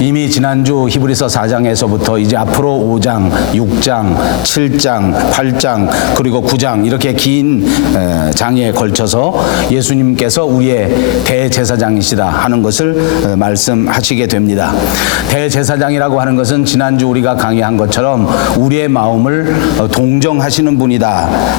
이미 지난주 히브리서 4장에서부터 이제 앞으로 5장, 6장, 7장, 8장 그리고 9장 이렇게 긴 장에 걸쳐서 예수님께서 우리의 대제사장이시다 하는 것을 말씀하시게 됩니다. 대제사장이라고 하는 것은 지난주 우리가 강의한 것처럼 우리의 마음을 동정하시는 분이다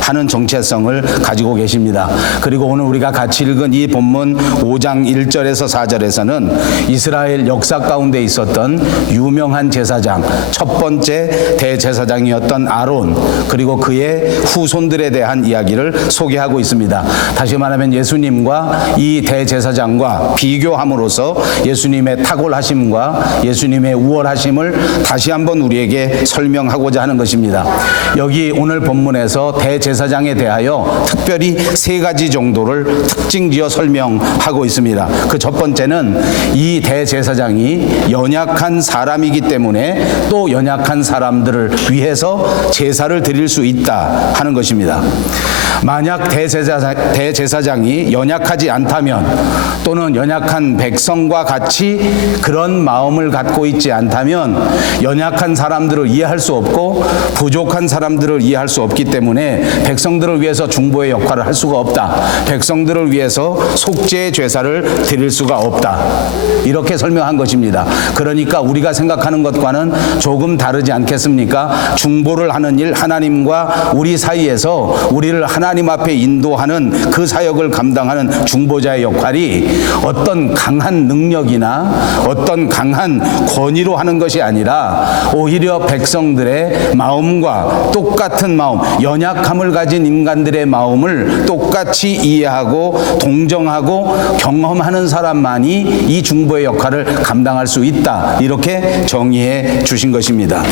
하는 정체성을 가지고 계십니다. 그리고 오늘 우리가 같이 읽은 이 본문 5장 1절에서 4절에서는 이스라엘 역사 가운데 있었던 유명한 제사장, 첫 번째 대제사장이었던 아론 그리고 그의 후손들에 대한 이야기를 소개하고 있습니다. 다시 말하면 예수님과 이 대제사장과 비교함으로써 예수님의 탁월하심과 예수님의 우월하심을 다시 한번 우리에게 설명하고자 하는 것입니다. 여기 오늘 본문에서 대제사장에 대하여 특별히 세 가지 정도를 특징지어 설명하고 있습니다. 그 첫 번째는 이 대제사장이 연약한 사람이기 때문에 또 연약한 사람들을 위해서 제사를 드릴 수 있다 하는 것입니다. 만약 대제사장이 연약하지 않다면 또는 연약한 백성과 같이 그런 마음을 갖고 있지 않다면 연약한 사람들을 이해할 수 없고 부족한 사람들을 이해할 수 없기 때문에 백성들을 위해서 중보의 역할을 할 수가 없다. 백성들을 위해서 속죄의 제사를 드릴 수가 없다. 이렇게 설명한 것입니다. 그러니까 우리가 생각하는 것과는 조금 다르지 않겠습니까? 중보를 하는 일, 하나님과 우리 사이에서 우리를 하나님 앞에 인도하는 그 사역을 감당하는 중보자의 역할이 어떤 강한 능력이나 어떤 강한 권위로 하는 것이 아니라 오히려 백성들의 마음과 똑같은 마음, 연약함을 가진 인간들의 마음을 똑같이 이해하고 동정하고 경험하는 사람만이 이 중보의 역할을 감당할 수 있다. 이렇게 정의해 주신 것입니다.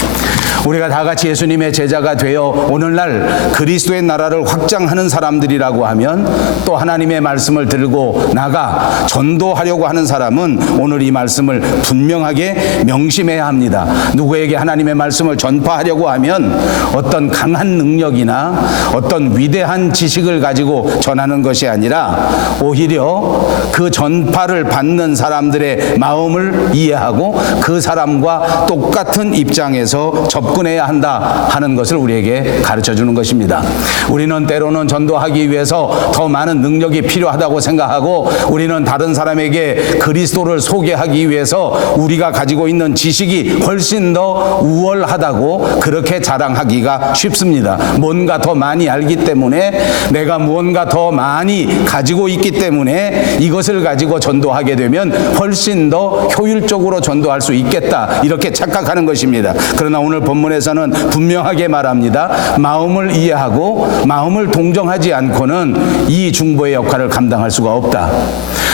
우리가 다 같이 예수님의 제자가 되어 오늘날 그리스도의 나라를 확장하는 사람들이라고 하면 또 하나님의 말씀을 들고 나가 전도하려고 하는 사람은 오늘 이 말씀을 분명하게 명심해야 합니다. 누구에게 하나님의 말씀을 전파하려고 하면 어떤 강한 능력이나 어떤 위대한 지식을 가지고 전하는 것이 아니라 오히려 그 전파를 받는 사람들의 마음을 이해하고 그 사람과 똑같은 입장에서 접근해야 한다 하는 것을 우리에게 가르쳐 주는 것입니다. 우리는 때로는 전도하기 위해서 더 많은 능력이 필요하다고 생각하고 우리는 다른 사람에게 그리스도를 소개하기 위해서 우리가 가지고 있는 지식이 훨씬 더 우월하다고 그렇게 자랑하기가 쉽습니다. 뭔가 더 많이 알기 때문에 내가 무언가 더 많이 가지고 있기 때문에 이것을 가지고 전도하게 되면 훨씬 더 효율적으로 전도할 수 있겠다 이렇게 착각하는 것입니다. 그러나 오늘 본문에서는 분명하게 말합니다. 마음을 이해하고 마음을 동정하지 않고는 이 중보의 역할을 감당할 수가 없다.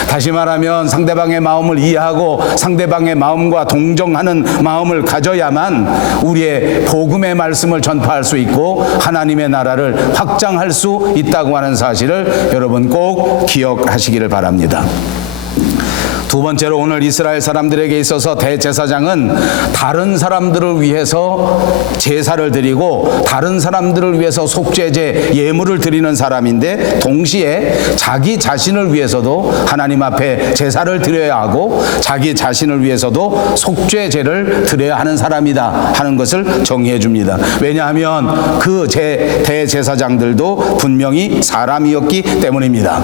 다시 말하면 상대방의 마음을 이해하고 상대방의 마음과 동정하는 마음을 가져야만 우리의 복음의 말씀을 전파할 수 있고 하나님의 나라를 확장할 수 있다고 하는 사실을 여러분 꼭 기억하시기를 바랍니다. 두 번째로 오늘 이스라엘 사람들에게 있어서 대제사장은 다른 사람들을 위해서 제사를 드리고 다른 사람들을 위해서 속죄제 예물을 드리는 사람인데 동시에 자기 자신을 위해서도 하나님 앞에 제사를 드려야 하고 자기 자신을 위해서도 속죄제를 드려야 하는 사람이다 하는 것을 정의해 줍니다. 왜냐하면 그 대제사장들도 분명히 사람이었기 때문입니다.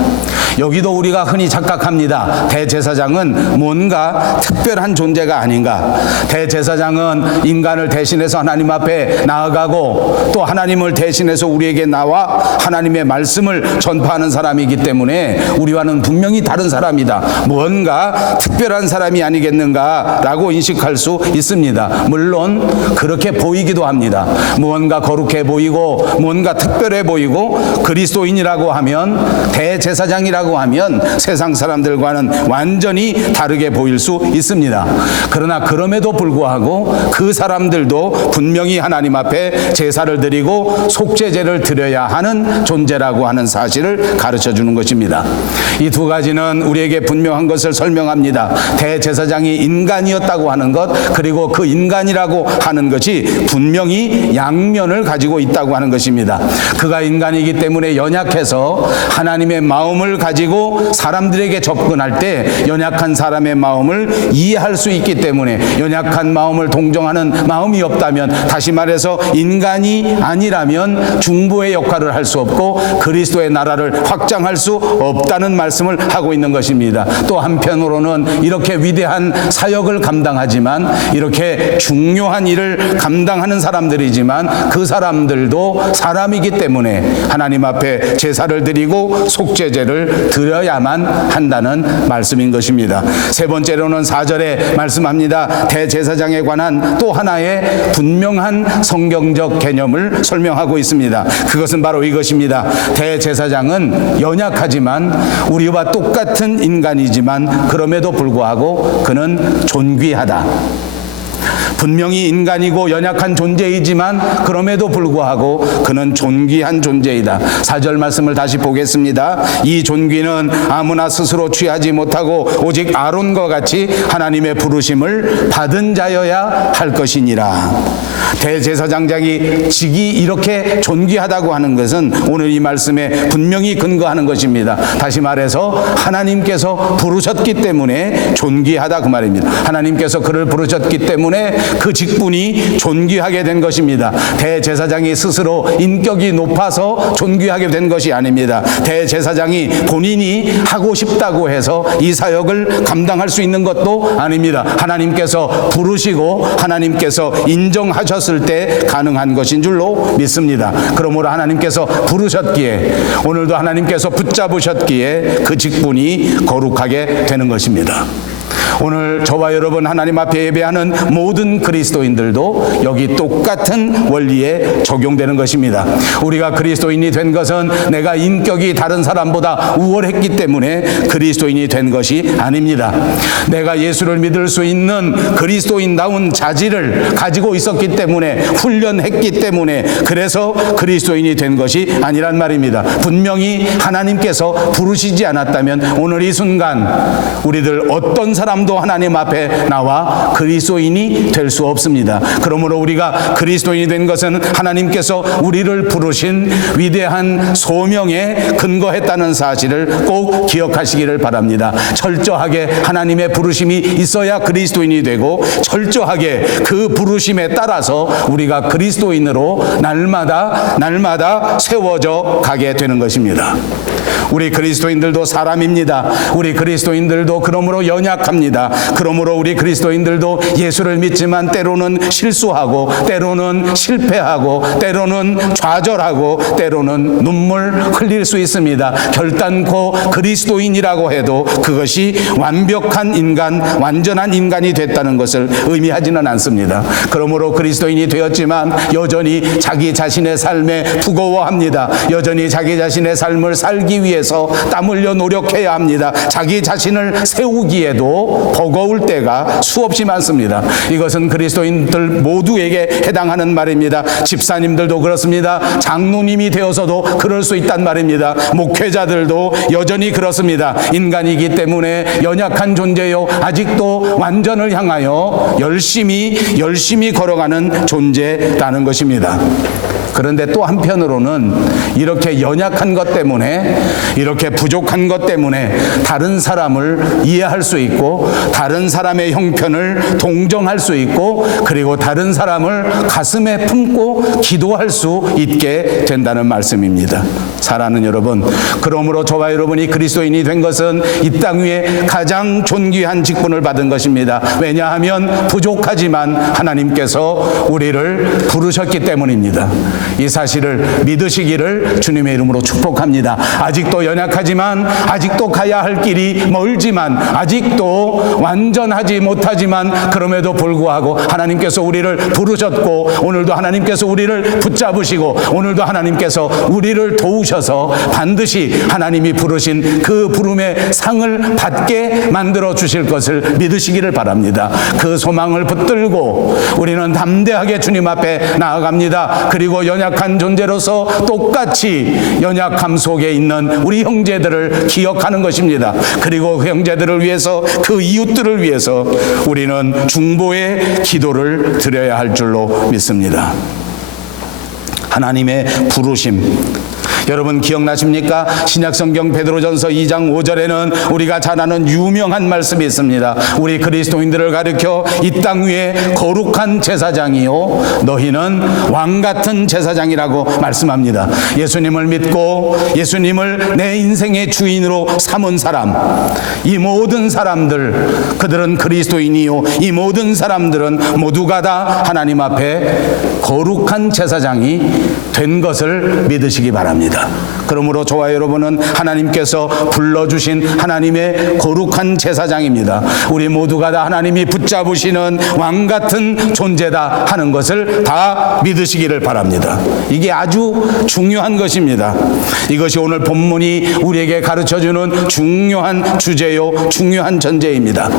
여기도 우리가 흔히 착각합니다. 대제사장은 뭔가 특별한 존재가 아닌가. 대제사장은 인간을 대신해서 하나님 앞에 나아가고 또 하나님을 대신해서 우리에게 나와 하나님의 말씀을 전파하는 사람이기 때문에 우리와는 분명히 다른 사람이다. 뭔가 특별한 사람이 아니겠는가라고 인식할 수 있습니다. 물론 그렇게 보이기도 합니다. 무언가 거룩해 보이고 뭔가 특별해 보이고 그리스도인이라고 하면 대제사장이라고 하면 세상 사람들과는 완전히 다르게 보일 수 있습니다. 그러나 그럼에도 불구하고 그 사람들도 분명히 하나님 앞에 제사를 드리고 속죄제를 드려야 하는 존재라고 하는 사실을 가르쳐 주는 것입니다. 이 두 가지는 우리에게 분명한 것을 설명합니다. 대제사장이 인간이었다고 하는 것 그리고 그 인간이라고 하는 것이 분명히 양면을 가지고 있다고 하는 것입니다. 그가 인간이기 때문에 연약해서 하나님의 마음을 가지고 사람들에게 접근할 때 연약 연약한 사람의 마음을 이해할 수 있기 때문에, 연약한 마음을 동정하는 마음이 없다면, 다시 말해서 인간이 아니라면 중보의 역할을 할 수 없고 그리스도의 나라를 확장할 수 없다는 말씀을 하고 있는 것입니다. 또 한편으로는 이렇게 위대한 사역을 감당하지만, 이렇게 중요한 일을 감당하는 사람들이지만 그 사람들도 사람이기 때문에 하나님 앞에 제사를 드리고 속죄제를 드려야만 한다는 말씀인 것입니다. 세 번째로는 4절에 말씀합니다. 대제사장에 관한 또 하나의 분명한 성경적 개념을 설명하고 있습니다. 그것은 바로 이것입니다. 대제사장은 연약하지만 우리와 똑같은 인간이지만 그럼에도 불구하고 그는 존귀하다. 분명히 인간이고 연약한 존재이지만 그럼에도 불구하고 그는 존귀한 존재이다. 4절 말씀을 다시 보겠습니다. 이 존귀는 아무나 스스로 취하지 못하고 오직 아론과 같이 하나님의 부르심을 받은 자여야 할 것이니라. 대제사장장이 직이 이렇게 존귀하다고 하는 것은 오늘 이 말씀에 분명히 근거하는 것입니다. 다시 말해서 하나님께서 부르셨기 때문에 존귀하다 그 말입니다. 하나님께서 그를 부르셨기 때문에 그 직분이 존귀하게 된 것입니다. 대제사장이 스스로 인격이 높아서 존귀하게 된 것이 아닙니다. 대제사장이 본인이 하고 싶다고 해서 이 사역을 감당할 수 있는 것도 아닙니다. 하나님께서 부르시고 하나님께서 인정하셨을 때 가능한 것인 줄로 믿습니다. 그러므로 하나님께서 부르셨기에, 오늘도 하나님께서 붙잡으셨기에 그 직분이 거룩하게 되는 것입니다. 오늘 저와 여러분 하나님 앞에 예배하는 모든 그리스도인들도 여기 똑같은 원리에 적용되는 것입니다. 우리가 그리스도인이 된 것은 내가 인격이 다른 사람보다 우월했기 때문에 그리스도인이 된 것이 아닙니다. 내가 예수를 믿을 수 있는 그리스도인다운 자질을 가지고 있었기 때문에, 훈련했기 때문에, 그래서 그리스도인이 된 것이 아니란 말입니다. 분명히 하나님께서 부르시지 않았다면 오늘 이 순간 우리들 어떤 사람도 하나님 앞에 나와 그리스도인이 될 수 없습니다. 그러므로 우리가 그리스도인이 된 것은 하나님께서 우리를 부르신 위대한 소명에 근거했다는 사실을 꼭 기억하시기를 바랍니다. 철저하게 하나님의 부르심이 있어야 그리스도인이 되고, 철저하게 그 부르심에 따라서 우리가 그리스도인으로 날마다 세워져 가게 되는 것입니다. 우리 그리스도인들도 사람입니다. 우리 그리스도인들도 그러므로 연약합니다. 그러므로 우리 그리스도인들도 예수를 믿지만 때로는 실수하고, 때로는 실패하고, 때로는 좌절하고, 때로는 눈물 흘릴 수 있습니다. 결단코 그리스도인이라고 해도 그것이 완벽한 인간, 완전한 인간이 됐다는 것을 의미하지는 않습니다. 그러므로 그리스도인이 되었지만 여전히 자기 자신의 삶에 부거워합니다. 여전히 자기 자신의 삶을 살기 위해서 땀 흘려 노력해야 합니다. 자기 자신을 세우기에도 버거울 때가 수없이 많습니다. 이것은 그리스도인들 모두에게 해당하는 말입니다. 집사님들도 그렇습니다. 장로님이 되어서도 그럴 수 있단 말입니다. 목회자들도 여전히 그렇습니다. 인간이기 때문에 연약한 존재요, 아직도 완전을 향하여 열심히 걸어가는 존재라는 것입니다. 그런데 또 한편으로는 이렇게 연약한 것 때문에, 이렇게 부족한 것 때문에 다른 사람을 이해할 수 있고, 다른 사람의 형편을 동정할 수 있고, 그리고 다른 사람을 가슴에 품고 기도할 수 있게 된다는 말씀입니다. 사랑하는 여러분, 그러므로 저와 여러분이 그리스도인이 된 것은 이 땅 위에 가장 존귀한 직분을 받은 것입니다. 왜냐하면 부족하지만 하나님께서 우리를 부르셨기 때문입니다. 이 사실을 믿으시기를 주님의 이름으로 축복합니다. 아직도 연약하지만, 아직도 가야 할 길이 멀지만, 아직도 완전하지 못하지만 그럼에도 불구하고 하나님께서 우리를 부르셨고, 오늘도 하나님께서 우리를 붙잡으시고, 오늘도 하나님께서 우리를 도우셔서 반드시 하나님이 부르신 그 부름의 상을 받게 만들어 주실 것을 믿으시기를 바랍니다. 그 소망을 붙들고 우리는 담대하게 주님 앞에 나아갑니다. 그리고 연약한 존재로서 똑같이 연약함 속에 있는 우리 형제들을 기억하는 것입니다. 그리고 그 형제들을 위해서, 그 이웃들을 위해서 우리는 중보의 기도를 드려야 할 줄로 믿습니다. 하나님의 부르심, 여러분 기억나십니까? 신약성경 베드로전서 2장 5절에는 우리가 잘 아는 유명한 말씀이 있습니다. 우리 그리스도인들을 가리켜 이 땅 위에 거룩한 제사장이요 너희는 왕같은 제사장이라고 말씀합니다. 예수님을 믿고 예수님을 내 인생의 주인으로 삼은 사람, 이 모든 사람들, 그들은 그리스도인이요 이 모든 사람들은 모두가 다 하나님 앞에 거룩한 제사장이 된 것을 믿으시기 바랍니다. 그러므로 저와 여러분은 하나님께서 불러주신 하나님의 거룩한 제사장입니다. 우리 모두가 다 하나님이 붙잡으시는 왕같은 존재다 하는 것을 다 믿으시기를 바랍니다. 이게 아주 중요한 것입니다. 이것이 오늘 본문이 우리에게 가르쳐주는 중요한 주제요 중요한 전제입니다.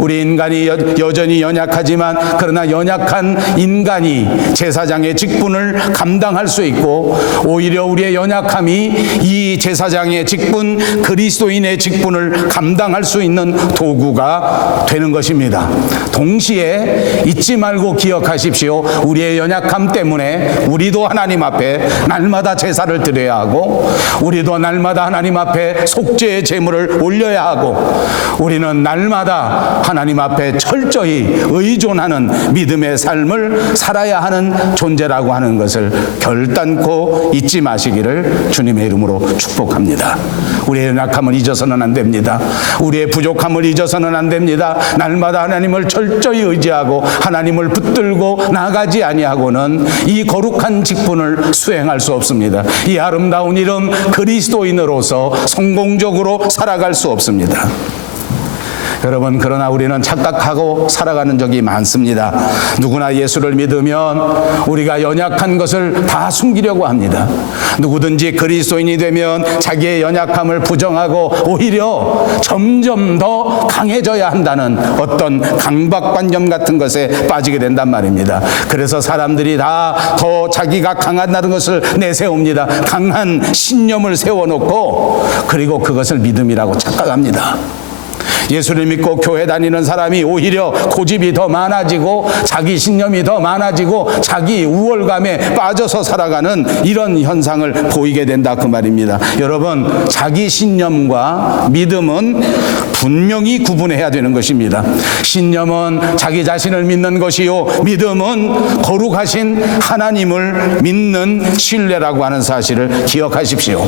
우리 인간이 여전히 연약하지만 그러나 연약한 인간이 제사장의 직분을 감당할 수 있고 오히려 우리의 연약함이 이 제사장의 직분, 그리스도인의 직분을 감당할 수 있는 도구가 되는 것입니다. 동시에 잊지 말고 기억하십시오. 우리의 연약함 때문에 우리도 하나님 앞에 날마다 제사를 드려야 하고 우리도 날마다 하나님 앞에 속죄의 제물을 올려야 하고 우리는 날마다 하나님 앞에 철저히 의존하는 믿음의 삶을 살아야 하는 존재라고 하는 것을 결단코 잊지 마시기를 주님의 이름으로 축복합니다. 우리의 연약함을 잊어서는 안 됩니다. 우리의 부족함을 잊어서는 안 됩니다. 날마다 하나님을 철저히 의지하고 하나님을 붙들고 나가지 아니하고는 이 거룩한 직분을 수행할 수 없습니다. 이 아름다운 이름 그리스도인으로서 성공적으로 살아갈 수 없습니다. 여러분 그러나 우리는 착각하고 살아가는 적이 많습니다. 누구나 예수를 믿으면 우리가 연약한 것을 다 숨기려고 합니다. 누구든지 그리스도인이 되면 자기의 연약함을 부정하고 오히려 점점 더 강해져야 한다는 어떤 강박관념 같은 것에 빠지게 된단 말입니다. 그래서 사람들이 다 더 자기가 강하다는 것을 내세웁니다. 강한 신념을 세워놓고 그리고 그것을 믿음이라고 착각합니다. 예수를 믿고 교회 다니는 사람이 오히려 고집이 더 많아지고 자기 신념이 더 많아지고 자기 우월감에 빠져서 살아가는 이런 현상을 보이게 된다 그 말입니다. 여러분 자기 신념과 믿음은 분명히 구분해야 되는 것입니다. 신념은 자기 자신을 믿는 것이요 믿음은 거룩하신 하나님을 믿는 신뢰라고 하는 사실을 기억하십시오.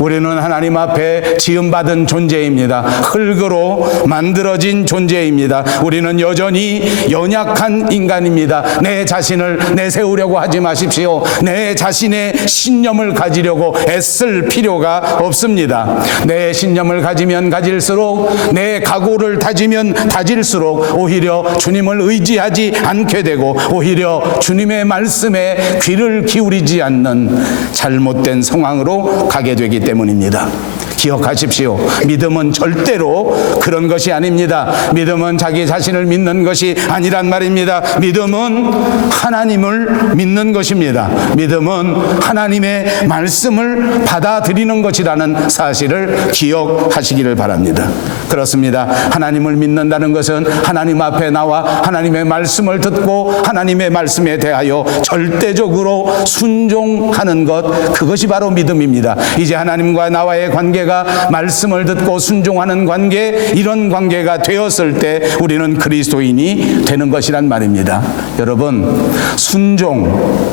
우리는 하나님 앞에 지음받은 존재입니다. 흙으로 만들어진 존재입니다. 우리는 여전히 연약한 인간입니다. 내 자신을 내세우려고 하지 마십시오. 내 자신의 신념을 가지려고 애쓸 필요가 없습니다. 내 신념을 가지면 가질수록 내 각오를 다지면 다질수록 오히려 주님을 의지하지 않게 되고 오히려 주님의 말씀에 귀를 기울이지 않는 잘못된 상황으로 가게 되기 때문입니다. 기억하십시오. 믿음은 절대로 그런 것이 아닙니다. 믿음은 자기 자신을 믿는 것이 아니란 말입니다. 믿음은 하나님을 믿는 것입니다. 믿음은 하나님의 말씀을 받아들이는 것이라는 사실을 기억하시기를 바랍니다. 그렇습니다. 하나님을 믿는다는 것은 하나님 앞에 나와 하나님의 말씀을 듣고 하나님의 말씀에 대하여 절대적으로 순종하는 것, 그것이 바로 믿음입니다. 이제 하나님과 나와의 관계가 말씀을 듣고 순종하는 관계, 이런 관계가 되었을 때 우리는 그리스도인이 되는 것이란 말입니다. 여러분, 순종,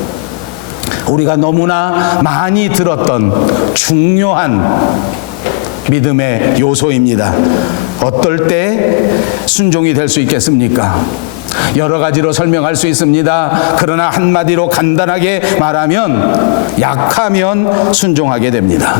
우리가 너무나 많이 들었던 중요한 믿음의 요소입니다. 어떨 때 순종이 될 수 있겠습니까? 여러 가지로 설명할 수 있습니다. 그러나 한마디로 간단하게 말하면 약하면 순종하게 됩니다.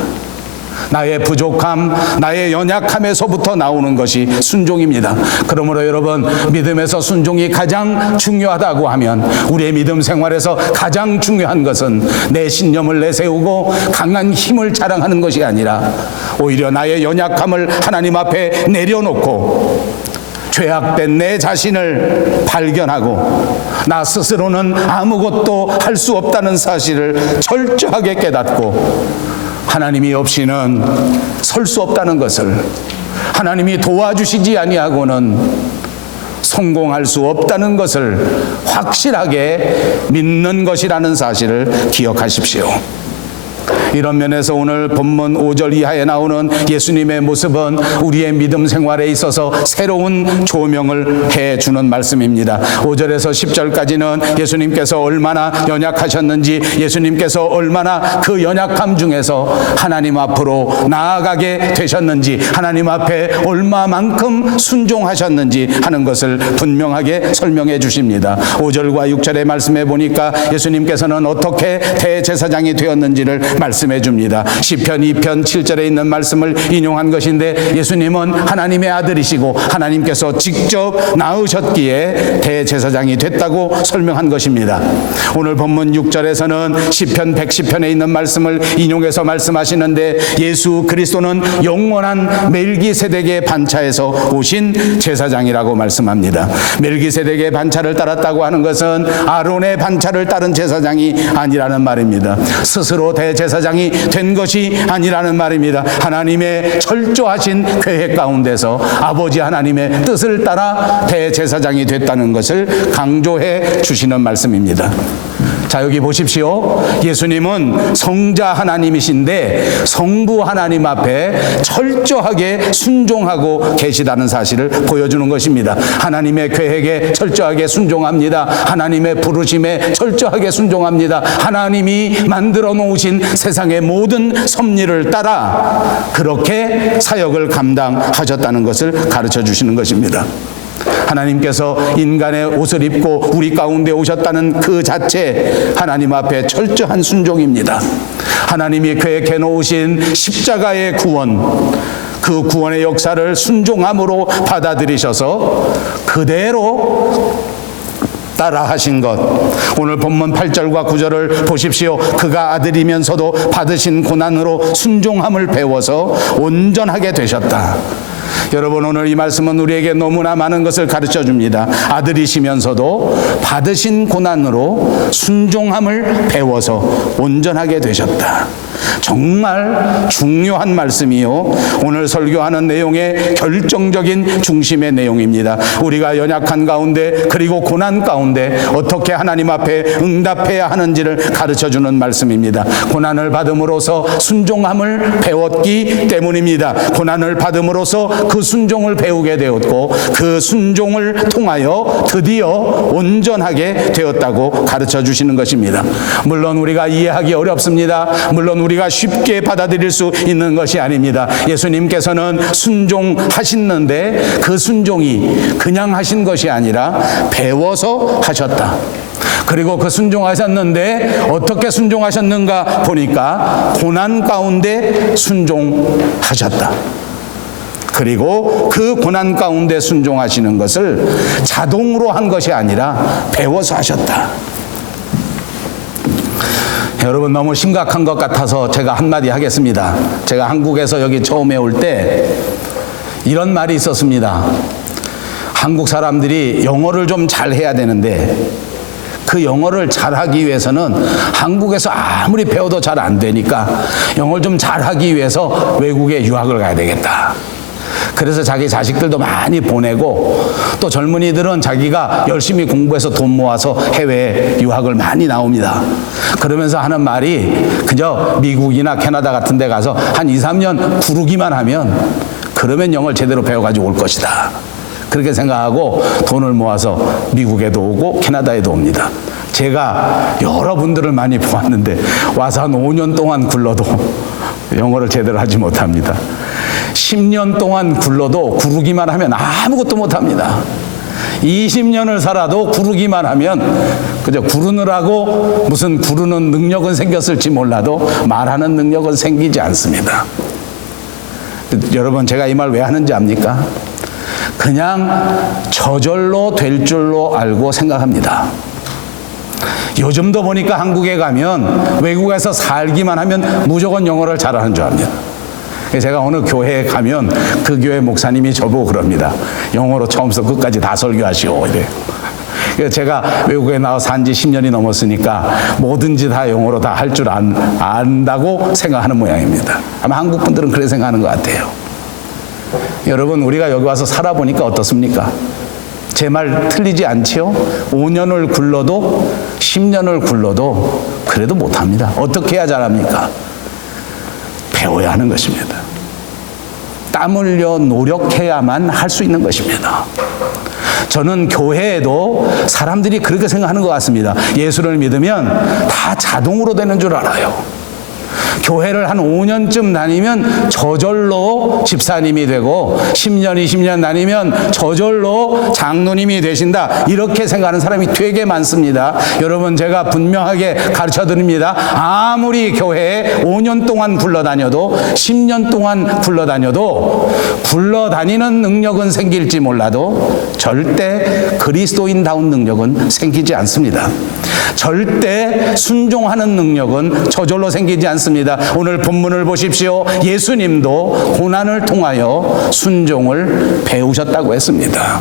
나의 부족함, 나의 연약함에서부터 나오는 것이 순종입니다. 그러므로 여러분, 믿음에서 순종이 가장 중요하다고 하면 우리의 믿음 생활에서 가장 중요한 것은 내 신념을 내세우고 강한 힘을 자랑하는 것이 아니라 오히려 나의 연약함을 하나님 앞에 내려놓고 죄악된 내 자신을 발견하고 나 스스로는 아무것도 할 수 없다는 사실을 철저하게 깨닫고 하나님이 없이는 설 수 없다는 것을, 하나님이 도와주시지 아니하고는 성공할 수 없다는 것을 확실하게 믿는 것이라는 사실을 기억하십시오. 이런 면에서 오늘 본문 5절 이하에 나오는 예수님의 모습은 우리의 믿음 생활에 있어서 새로운 조명을 해주는 말씀입니다. 5절에서 10절까지는 예수님께서 얼마나 연약하셨는지, 예수님께서 얼마나 그 연약함 중에서 하나님 앞으로 나아가게 되셨는지, 하나님 앞에 얼마만큼 순종하셨는지 하는 것을 분명하게 설명해 주십니다. 5절과 6절의 말씀에 보니까 예수님께서는 어떻게 대제사장이 되었는지를 말씀해 줍니다. 시편 2편 7절에 있는 말씀을 인용한 것인데, 예수님은 하나님의 아들이시고 하나님께서 직접 낳으셨기에 대제사장이 됐다고 설명한 것입니다. 오늘 본문 6절에서는 시편 110편에 있는 말씀을 인용해서 말씀하시는데, 예수 그리스도는 영원한 멜기세덱의 반차에서 오신 제사장이라고 말씀합니다. 멜기세덱의 반차를 따랐다고 하는 것은 아론의 반차를 따른 제사장이 아니라는 말입니다. 스스로 대제사장이 된 것이 아니라는 말입니다. 하나님의 철저하신 계획 가운데서 아버지 하나님의 뜻을 따라 대제사장이 됐다는 것을 강조해 주시는 말씀입니다. 자, 여기 보십시오. 예수님은 성자 하나님이신데 성부 하나님 앞에 철저하게 순종하고 계시다는 사실을 보여주는 것입니다. 하나님의 계획에 철저하게 순종합니다. 하나님의 부르심에 철저하게 순종합니다. 하나님이 만들어 놓으신 세상의 모든 섭리를 따라 그렇게 사역을 감당하셨다는 것을 가르쳐 주시는 것입니다. 하나님께서 인간의 옷을 입고 우리 가운데 오셨다는 그 자체, 하나님 앞에 철저한 순종입니다. 하나님이 계획해 놓으신 십자가의 구원, 그 구원의 역사를 순종함으로 받아들이셔서 그대로 따라하신 것. 오늘 본문 8절과 9절을 보십시오. 그가 아들이면서도 받으신 고난으로 순종함을 배워서 온전하게 되셨다. 여러분, 오늘 이 말씀은 우리에게 너무나 많은 것을 가르쳐 줍니다. 아들이시면서도 받으신 고난으로 순종함을 배워서 온전하게 되셨다. 정말 중요한 말씀이요, 오늘 설교하는 내용의 결정적인 중심의 내용입니다. 우리가 연약한 가운데 그리고 고난 가운데 어떻게 하나님 앞에 응답해야 하는지를 가르쳐주는 말씀입니다. 고난을 받음으로써 순종함을 배웠기 때문입니다. 고난을 받음으로써 그 순종을 배우게 되었고, 그 순종을 통하여 드디어 온전하게 되었다고 가르쳐 주시는 것입니다. 물론 우리가 이해하기 어렵습니다. 물론 우리가 쉽게 받아들일 수 있는 것이 아닙니다. 예수님께서는 순종하시는데 그 순종이 그냥 하신 것이 아니라 배워서 하셨다. 그리고 그 순종하셨는데 어떻게 순종하셨는가 보니까 고난 가운데 순종하셨다. 그리고 그 고난 가운데 순종하시는 것을 자동으로 한 것이 아니라 배워서 하셨다. 여러분, 너무 심각한 것 같아서 제가 한마디 하겠습니다. 제가 한국에서 여기 처음에 올 때 이런 말이 있었습니다. 한국 사람들이 영어를 좀 잘해야 되는데 그 영어를 잘하기 위해서는 한국에서 아무리 배워도 잘 안 되니까 영어를 좀 잘하기 위해서 외국에 유학을 가야 되겠다. 그래서 자기 자식들도 많이 보내고, 또 젊은이들은 자기가 열심히 공부해서 돈 모아서 해외에 유학을 많이 나옵니다. 그러면서 하는 말이, 그저 미국이나 캐나다 같은 데 가서 한 2, 3년 구르기만 하면 그러면 영어를 제대로 배워가지고 올 것이다. 그렇게 생각하고 돈을 모아서 미국에도 오고 캐나다에도 옵니다. 제가 여러분들을 많이 보았는데 와서 한 5년 동안 굴러도 영어를 제대로 하지 못합니다. 10년 동안 굴러도 구르기만 하면 아무것도 못합니다. 20년을 살아도 구르기만 하면 그저 구르느라고 무슨 구르는 능력은 생겼을지 몰라도 말하는 능력은 생기지 않습니다. 여러분, 제가 이 말 왜 하는지 압니까? 그냥 저절로 될 줄로 알고 생각합니다. 요즘도 보니까 한국에 가면 외국에서 살기만 하면 무조건 영어를 잘하는 줄 압니다. 제가 어느 교회에 가면 그 교회 목사님이 저보고 그럽니다. 영어로 처음부터 끝까지 다 설교하시오. 이래요. 그래서 제가 외국에 나와서 산 지 10년이 넘었으니까 뭐든지 다 영어로 다 할 줄 안다고 생각하는 모양입니다. 아마 한국 분들은 그렇게 생각하는 것 같아요. 여러분, 우리가 여기 와서 살아보니까 어떻습니까? 제 말 틀리지 않지요? 5년을 굴러도 10년을 굴러도 그래도 못합니다. 어떻게 해야 잘합니까? 배워야 하는 것입니다. 땀 흘려 노력해야만 할 수 있는 것입니다. 저는 교회에도 사람들이 그렇게 생각하는 것 같습니다. 예수를 믿으면 다 자동으로 되는 줄 알아요. 교회를 한 5년쯤 다니면 저절로 집사님이 되고 10년, 20년 다니면 저절로 장로님이 되신다, 이렇게 생각하는 사람이 되게 많습니다. 여러분, 제가 분명하게 가르쳐 드립니다. 아무리 교회에 5년 동안 굴러다녀도 10년 동안 굴러다녀도 굴러다니는 능력은 생길지 몰라도 절대 그리스도인다운 능력은 생기지 않습니다. 절대 순종하는 능력은 저절로 생기지 않습니다. 오늘 본문을 보십시오. 예수님도 고난을 통하여 순종을 배우셨다고 했습니다.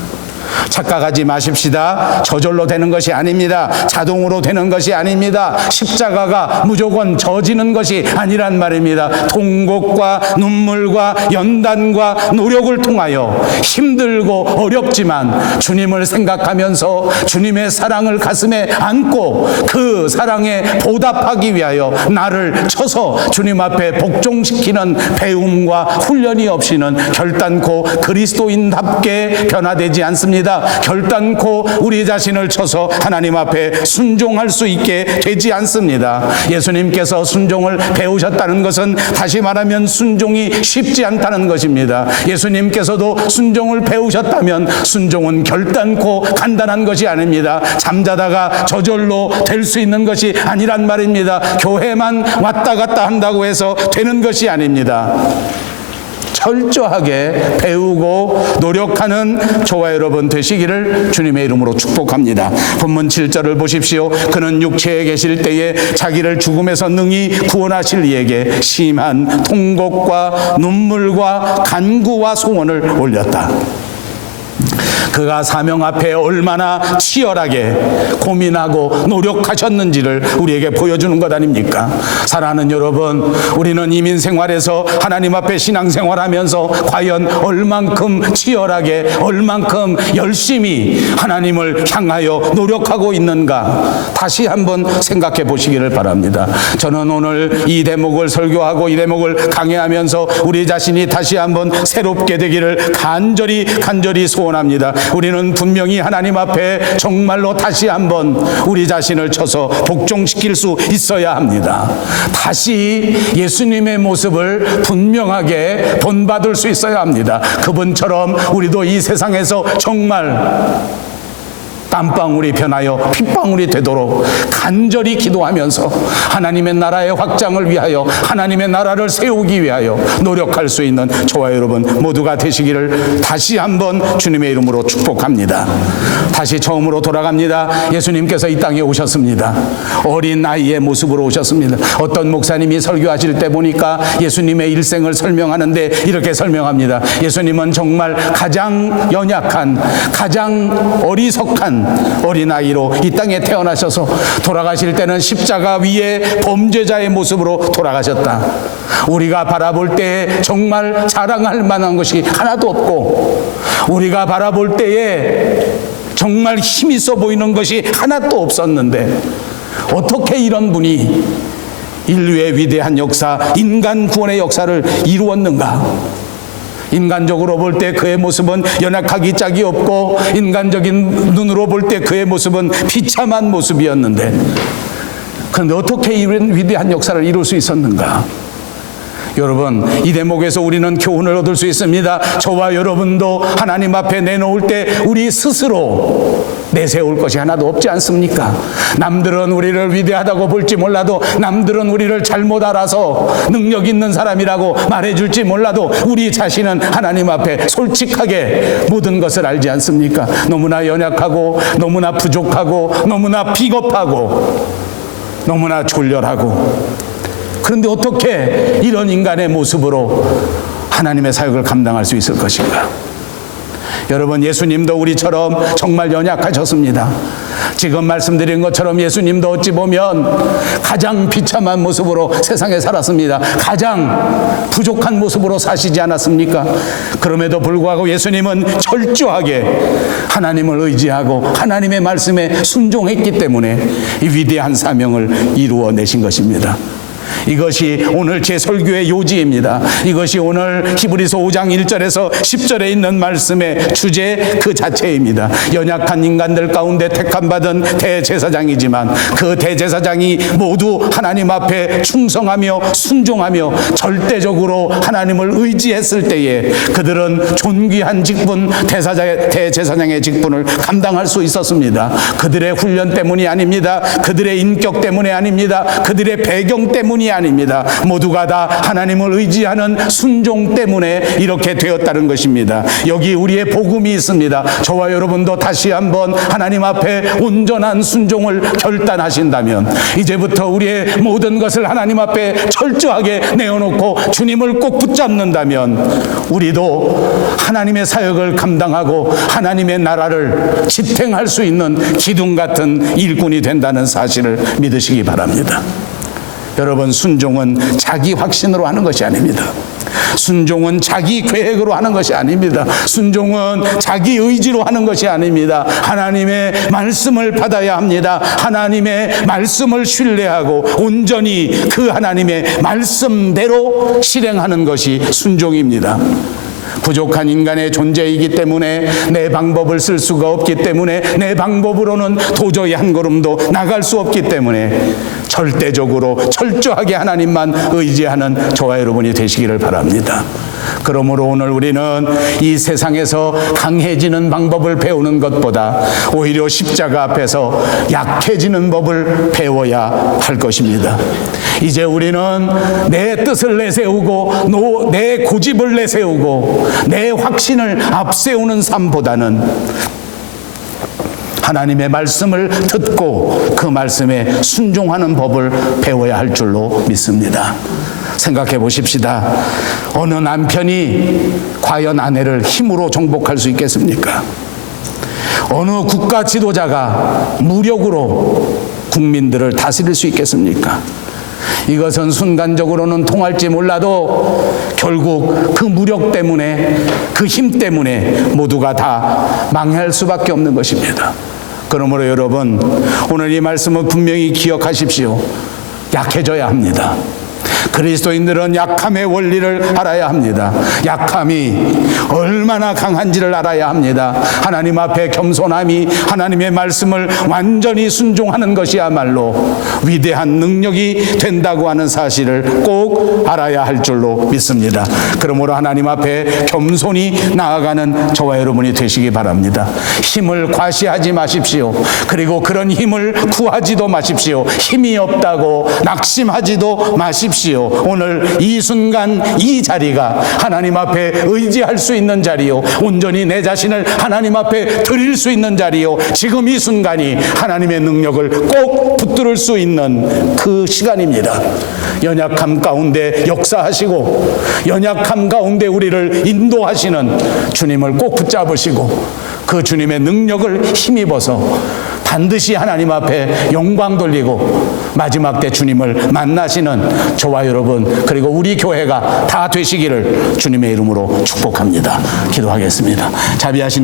착각하지 마십시다. 저절로 되는 것이 아닙니다. 자동으로 되는 것이 아닙니다. 십자가가 무조건 져지는 것이 아니란 말입니다. 통곡과 눈물과 연단과 노력을 통하여 힘들고 어렵지만 주님을 생각하면서 주님의 사랑을 가슴에 안고 그 사랑에 보답하기 위하여 나를 쳐서 주님 앞에 복종시키는 배움과 훈련이 없이는 결단코 그리스도인답게 변화되지 않습니다. 결단코 우리 자신을 쳐서 하나님 앞에 순종할 수 있게 되지 않습니다. 예수님께서 순종을 배우셨다는 것은 다시 말하면 순종이 쉽지 않다는 것입니다. 예수님께서도 순종을 배우셨다면 순종은 결단코 간단한 것이 아닙니다. 잠자다가 저절로 될 수 있는 것이 아니란 말입니다. 교회만 왔다 갔다 한다고 해서 되는 것이 아닙니다. 철저하게 배우고 노력하는 저와 여러분 되시기를 주님의 이름으로 축복합니다. 본문 7절을 보십시오. 그는 육체에 계실 때에 자기를 죽음에서 능히 구원하실 이에게 심한 통곡과 눈물과 간구와 소원을 올렸다. 그가 사명 앞에 얼마나 치열하게 고민하고 노력하셨는지를 우리에게 보여주는 것 아닙니까? 사랑하는 여러분, 우리는 이민 생활에서 하나님 앞에 신앙생활하면서 과연 얼만큼 치열하게, 얼만큼 열심히 하나님을 향하여 노력하고 있는가? 다시 한번 생각해 보시기를 바랍니다. 저는 오늘 이 대목을 설교하고 이 대목을 강해하면서 우리 자신이 다시 한번 새롭게 되기를 간절히 소원합니다. 우리는 분명히 하나님 앞에 정말로 다시 한번 우리 자신을 쳐서 복종시킬 수 있어야 합니다. 다시 예수님의 모습을 분명하게 본받을 수 있어야 합니다. 그분처럼 우리도 이 세상에서 정말 땀방울이 변하여 핏방울이 되도록 간절히 기도하면서 하나님의 나라의 확장을 위하여, 하나님의 나라를 세우기 위하여 노력할 수 있는 저와 여러분 모두가 되시기를 다시 한번 주님의 이름으로 축복합니다. 다시 처음으로 돌아갑니다. 예수님께서 이 땅에 오셨습니다. 어린 아이의 모습으로 오셨습니다. 어떤 목사님이 설교하실 때 보니까 예수님의 일생을 설명하는데 이렇게 설명합니다. 예수님은 정말 가장 연약한, 가장 어리석한 어린아이로 이 땅에 태어나셔서 돌아가실 때는 십자가 위에 범죄자의 모습으로 돌아가셨다. 우리가 바라볼 때에 정말 자랑할 만한 것이 하나도 없고, 우리가 바라볼 때에 정말 힘있어 보이는 것이 하나도 없었는데 어떻게 이런 분이 인류의 위대한 역사, 인간 구원의 역사를 이루었는가? 인간적으로 볼 때 그의 모습은 연약하기 짝이 없고, 인간적인 눈으로 볼 때 그의 모습은 비참한 모습이었는데, 그런데 어떻게 이런 위대한 역사를 이룰 수 있었는가? 여러분, 이 대목에서 우리는 교훈을 얻을 수 있습니다. 저와 여러분도 하나님 앞에 내놓을 때 우리 스스로 내세울 것이 하나도 없지 않습니까? 남들은 우리를 위대하다고 볼지 몰라도, 남들은 우리를 잘못 알아서 능력 있는 사람이라고 말해줄지 몰라도, 우리 자신은 하나님 앞에 솔직하게 모든 것을 알지 않습니까? 너무나 연약하고, 너무나 부족하고, 너무나 비겁하고, 너무나 졸렬하고, 그런데 어떻게 이런 인간의 모습으로 하나님의 사역을 감당할 수 있을 것인가? 여러분, 예수님도 우리처럼 정말 연약하셨습니다. 지금 말씀드린 것처럼 예수님도 어찌 보면 가장 비참한 모습으로 세상에 살았습니다. 가장 부족한 모습으로 사시지 않았습니까? 그럼에도 불구하고 예수님은 철저하게 하나님을 의지하고 하나님의 말씀에 순종했기 때문에 이 위대한 사명을 이루어내신 것입니다. 이것이 오늘 제 설교의 요지입니다. 이것이 오늘 히브리서 5장 1절에서 10절에 있는 말씀의 주제 그 자체입니다. 연약한 인간들 가운데 택함받은 대제사장이지만 그 대제사장이 모두 하나님 앞에 충성하며 순종하며 절대적으로 하나님을 의지했을 때에 그들은 존귀한 직분, 대제사장의 직분을 감당할 수 있었습니다. 그들의 훈련 때문이 아닙니다. 그들의 인격 때문이 아닙니다. 그들의 배경 때문이 아닙니다. 모두가 다 하나님을 의지하는 순종 때문에 이렇게 되었다는 것입니다. 여기 우리의 복음이 있습니다. 저와 여러분도 다시 한번 하나님 앞에 온전한 순종을 결단하신다면 이제부터 우리의 모든 것을 하나님 앞에 철저하게 내어놓고 주님을 꼭 붙잡는다면 우리도 하나님의 사역을 감당하고 하나님의 나라를 지탱할 수 있는 기둥 같은 일꾼이 된다는 사실을 믿으시기 바랍니다. 여러분, 순종은 자기 확신으로 하는 것이 아닙니다. 순종은 자기 계획으로 하는 것이 아닙니다. 순종은 자기 의지로 하는 것이 아닙니다. 하나님의 말씀을 받아야 합니다. 하나님의 말씀을 신뢰하고 온전히 그 하나님의 말씀대로 실행하는 것이 순종입니다. 부족한 인간의 존재이기 때문에 내 방법을 쓸 수가 없기 때문에 내 방법으로는 도저히 한 걸음도 나갈 수 없기 때문에 절대적으로 철저하게 하나님만 의지하는 저와 여러분이 되시기를 바랍니다. 그러므로 오늘 우리는 이 세상에서 강해지는 방법을 배우는 것보다 오히려 십자가 앞에서 약해지는 법을 배워야 할 것입니다. 이제 우리는 내 뜻을 내세우고 내 고집을 내세우고 내 확신을 앞세우는 삶보다는 하나님의 말씀을 듣고 그 말씀에 순종하는 법을 배워야 할 줄로 믿습니다. 생각해 보십시다. 어느 남편이 과연 아내를 힘으로 정복할 수 있겠습니까? 어느 국가 지도자가 무력으로 국민들을 다스릴 수 있겠습니까? 이것은 순간적으로는 통할지 몰라도 결국 그 무력 때문에 그 힘 때문에 모두가 다 망할 수밖에 없는 것입니다. 그러므로 여러분, 오늘 이 말씀을 분명히 기억하십시오. 약해져야 합니다. 그리스도인들은 약함의 원리를 알아야 합니다. 약함이 얼마나 강한지를 알아야 합니다. 하나님 앞에 겸손함이 하나님의 말씀을 완전히 순종하는 것이야말로 위대한 능력이 된다고 하는 사실을 꼭 알아야 할 줄로 믿습니다. 그러므로 하나님 앞에 겸손히 나아가는 저와 여러분이 되시기 바랍니다. 힘을 과시하지 마십시오. 그리고 그런 힘을 구하지도 마십시오. 힘이 없다고 낙심하지도 마십시오. 오늘 이 순간 이 자리가 하나님 앞에 의지할 수 있는 자리요, 온전히 내 자신을 하나님 앞에 드릴 수 있는 자리요, 지금 이 순간이 하나님의 능력을 꼭 붙들을 수 있는 그 시간입니다. 연약함 가운데 역사하시고 연약함 가운데 우리를 인도하시는 주님을 꼭 붙잡으시고 그 주님의 능력을 힘입어서 반드시 하나님 앞에 영광 돌리고 마지막 때 주님을 만나시는 저와 여러분, 그리고 우리 교회가 다 되시기를 주님의 이름으로 축복합니다. 기도하겠습니다. 자비하신